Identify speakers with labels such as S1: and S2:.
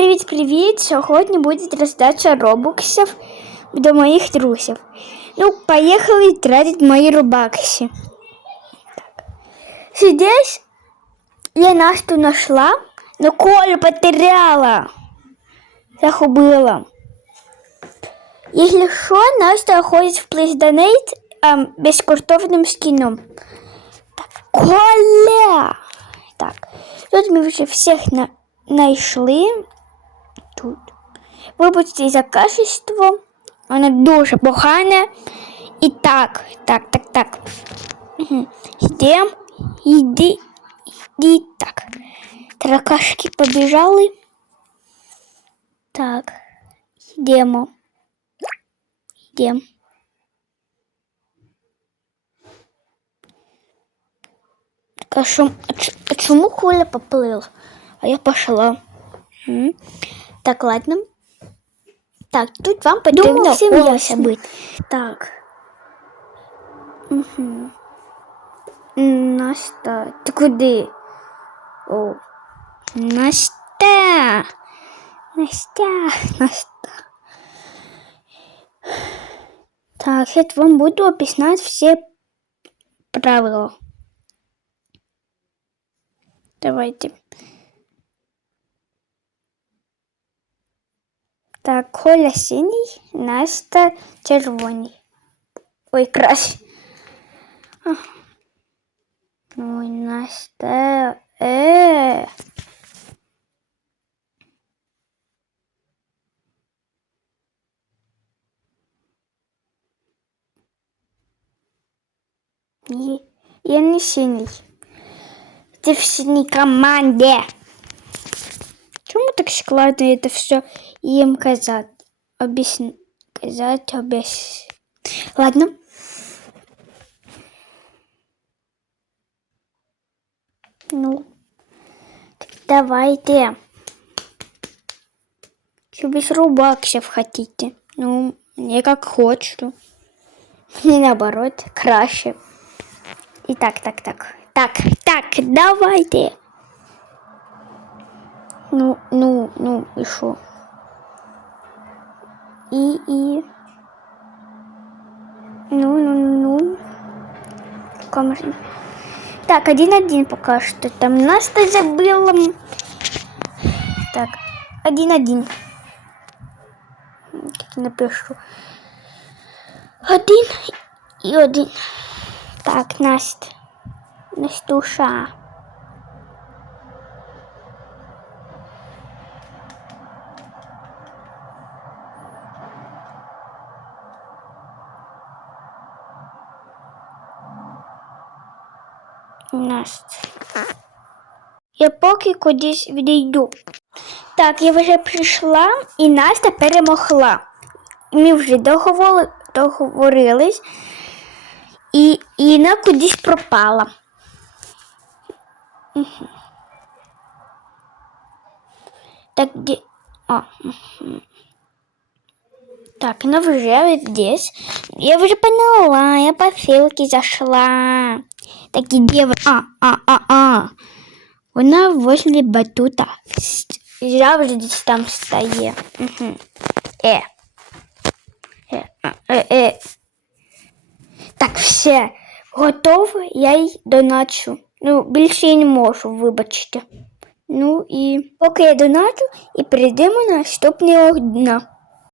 S1: Привіт-привіт! Сьогодні буде роздача робоксів до моїх друзів. Ну, поїхали тратити мої робокси. Так. Здесь я Настю нашла, но Колю потеряла. Загубила. Если что, Настя ходит в Place Donate а, безкоштовним скином. Так, Коля! Так, тут ми вже всіх на... знайшли. Тут. Вибачте за качество. Воно дуже погане. І так, так, так, так. Угу. Йдем, йди, йди, так. Таракашки побіжали. Так, йдемо. Йдемо. А, а, а чому Коля поплыл? А я пошла. Так, ладно. Так, тут вам потрібно
S2: всім
S1: голоса
S2: ясно.
S1: бити. Так. Угу. Настя, ти куди? О. Настя. Настя. Настя. Так, я вам буду объяснять все правила. Давайте. Так, Коля синій, Настя червоний. Ой, красный. Ой, Настя. Э. Е- Я не синий. Ты в синей команде. Так складно это все им казать? Объяснить. Казать, объяснить. Ладно. Ну, так давайте. Чи без рубаксов хотите? Ну, мне как хочу. Мне наоборот, краще. І так, так, так. Так, так, давайте. Ну, ну, ну, і що? І, і. Ну, ну, ну. Камера. Так, один-один пока что. Там Настя забыла. Так, один-один. Как я напишу. Один и один. Так, Настя. Настюша. Настя. Я поки кудись відійду. Так, я вже прийшла і Настя перемогла. Ми вже договори- договорились, і Інна кудись пропала. Мгм. Так, где... А, мгм. Так, уже вот здесь. Я уже поняла, я по ссылке зашла. Так, где вы? А, а, а, а. Вона возле батута. С- Завжди десь там стає. Угу. Е. Е, а, е, е. Так, все. Готово, я й доначу. Ну, більше я не можу, вибачте. Ну і поки я доначу і перейдемо на наступного дня.